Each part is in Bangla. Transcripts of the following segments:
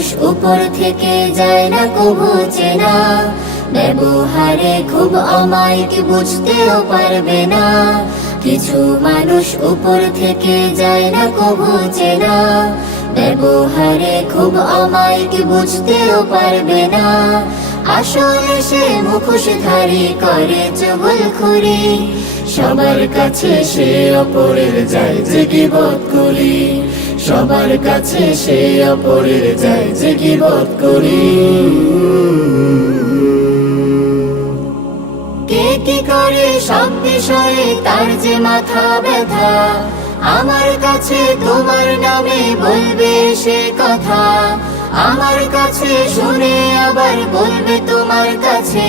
মানুষ উপর থেকে যায় না কবু চেনা, ব্যবহারে খুব অমায়িক বুঝতেও পারবে না। কিছু মানুষ উপর থেকে যায় না কবু চেনা, ব্যবহারে খুব অমায়িক বুঝতেও পারবে না। আসলে সে মুখোশধারী করে চুগলখড়ি, সবার কাছে সে অপরের যায় যে গীবত করি, সবার কাছে সে অপরের যায় যে গীবত করি। কে কি করে সব বিষয়ে তার যে মাথা ব্যথা, আমার কাছে তোমার নামে বলবে সে কথা, আমার কাছে শুনে আবার বলবে তোমার কাছে।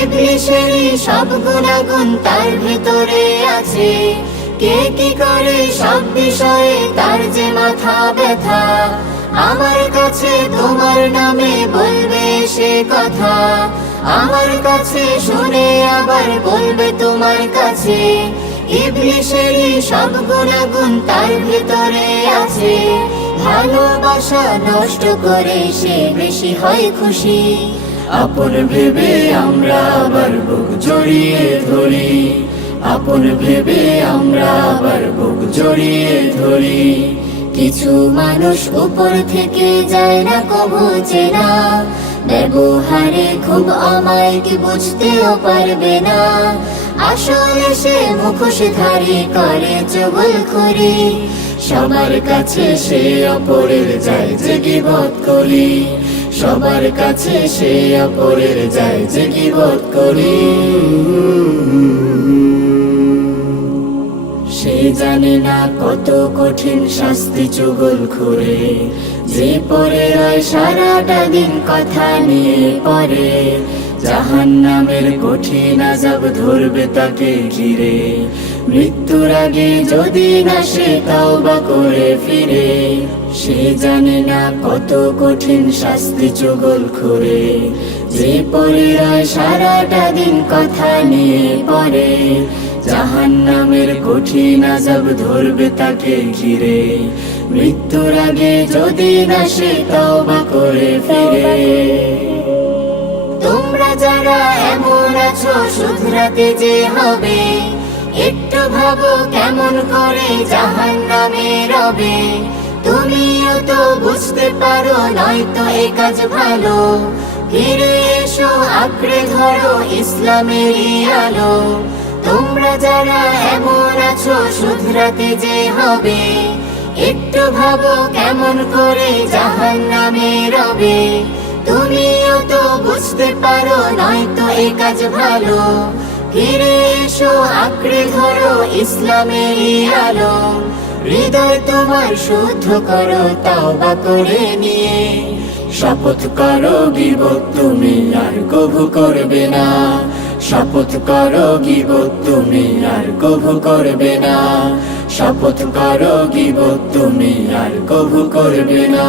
ইবলিশেরই সব গুণাগুণ তার ভেতরে আছে, কে কি করে সব বিষয়ে তার যে মাথা ব্যথা, আমার কাছে তোমার নামে বলবে সে কথা, আমার কাছে শুনে আবার বলবে তোমার কাছে। ইবলিশেরই সব গুণাগুণ তার ভেতরে আছে, ভালোবাসা নষ্ট করে সে বেশি হয় খুশি। আপন ভেবে আমরা আবার বুক জড়িয়ে ধরি, আপন ভেবে আমরা আবার বুক জড়িয়ে ধরি। কিছু মানুষ উপর থেকে যায় না কবু চেনা, ব্যবহারে খুব অমায়িক বুঝতেও পারবে না। আসলে সে মুখোশধারী করে চুগলখড়ি, সবার কাছে সে অপরের যায় যে গীবত করি, সবার কাছে সে অপরের যায় যে গীবত করি। সে জানে না কত কঠিন শাস্তি চুগলখড়ে, যে পড়ে রয় সারাটা দিন কথা নিয়ে পড়ে। জাহান্নামের কঠিন আযাব ধরবে তাকে ঘিরে, মৃত্যুর আগে যদি না সে তওবা করে ফিরে। সে জানে না কত কঠিন শাস্তি চুগলখড়ে, যে পড়ে রয় সারাটা দিন কথা নিয়ে পড়ে। জাহান্নামের কঠিন আযাব ধরবে তাকে ঘিরে, মৃত্যুর আগে যদি না সে তওবা করে ফিরে। তোমরা যারা এমন আছো শুধরাতে যে হবে, একটু ভাবো কেমন করে জাহান্নামে রবে। তুমিও তো বুঝতে পারো নয়তো এ কাজ ভালো, ফিরে এসো আঁকড়ে ধরো ইসলামেরই আলো। তোমরা যারা এমন আছো শুধরাতে যে হবে, একটু ভাবো কেমন করে জাহান্নামে রবে। তুমিও তো বুঝতে পারো নয়তো এ কাজ ভালো, ফিরে এসো আঁকড়ে ধরো ইসলামেরই আলো। হৃদয় তোমার শুদ্ধ করো তওবা করে নিয়ে, শপথ করো গীবত তুমি আর কভু করবে না, শপথ করো গীবত তুমি আর কভু করবে না, শপথ করো গীবত তুমি আর কভু করবে না।